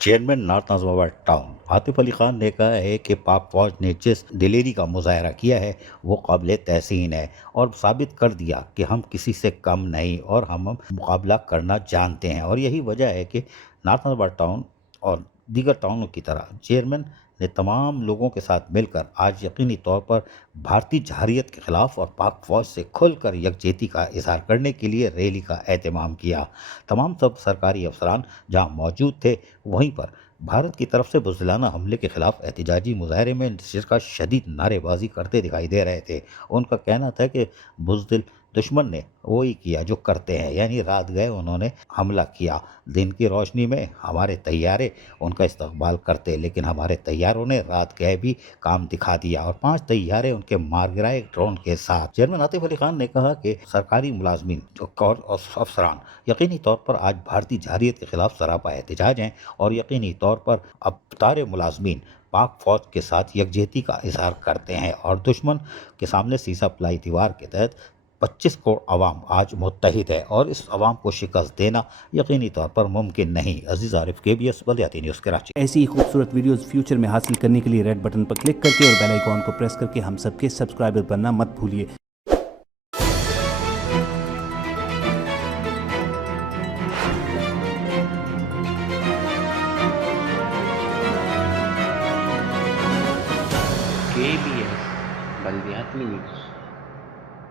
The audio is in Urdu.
چیئرمین نارتھ نازم آباد ٹاؤن عاطف علی خان نے کہا ہے کہ پاک فوج نے جس دلیری کا مظاہرہ کیا ہے وہ قابل تحسین ہے اور ثابت کر دیا کہ ہم کسی سے کم نہیں اور ہم مقابلہ کرنا جانتے ہیں، اور یہی وجہ ہے کہ نارتھ نازم آباد ٹاؤن اور دیگر ٹاؤنوں کی طرح چیئرمین نے تمام لوگوں کے ساتھ مل کر آج یقینی طور پر بھارتی جارحیت کے خلاف اور پاک فوج سے کھل کر یکجہتی کا اظہار کرنے کے لیے ریلی کا اہتمام کیا۔ تمام سرکاری افسران جہاں موجود تھے وہیں پر بھارت کی طرف سے بزدلانہ حملے کے خلاف احتجاجی مظاہرے میں کا شدید نعرے بازی کرتے دکھائی دے رہے تھے۔ ان کا کہنا تھا کہ بزدل دشمن نے وہی کیا جو کرتے ہیں، یعنی رات گئے انہوں نے حملہ کیا، دن کی روشنی میں ہمارے طیارے ان کا استقبال کرتے، لیکن ہمارے طیاروں نے رات گئے بھی کام دکھا دیا اور 5 طیارے ان کے مار گرائے ڈرون کے ساتھ۔ چیئرمین عاطف علی خان نے کہا کہ سرکاری ملازمین اور افسران یقینی طور پر آج بھارتی جارحیت کے خلاف سراپا احتجاج ہیں اور یقینی طور پر ابتدار ملازمین پاک فوج کے ساتھ یکجہتی کا اظہار کرتے ہیں اور دشمن کے سامنے سیسا پلائی دیوار کے تحت 25 کروڑ عوام آج متحد ہے اور اس عوام کو شکست دینا یقینی طور پر ممکن نہیں۔ عزیز عارف KBS بلدیاتی نیوز کراچی۔ ایسی خوبصورت ویڈیوز فیوچر میں حاصل کرنے کے لیے ریڈ بٹن پر کلک کر کے اور بیل آئیکن کو پریس کر کے ہم سب کے سبسکرائبر بننا مت بھولیے۔ KBS بلدیاتی نیوز۔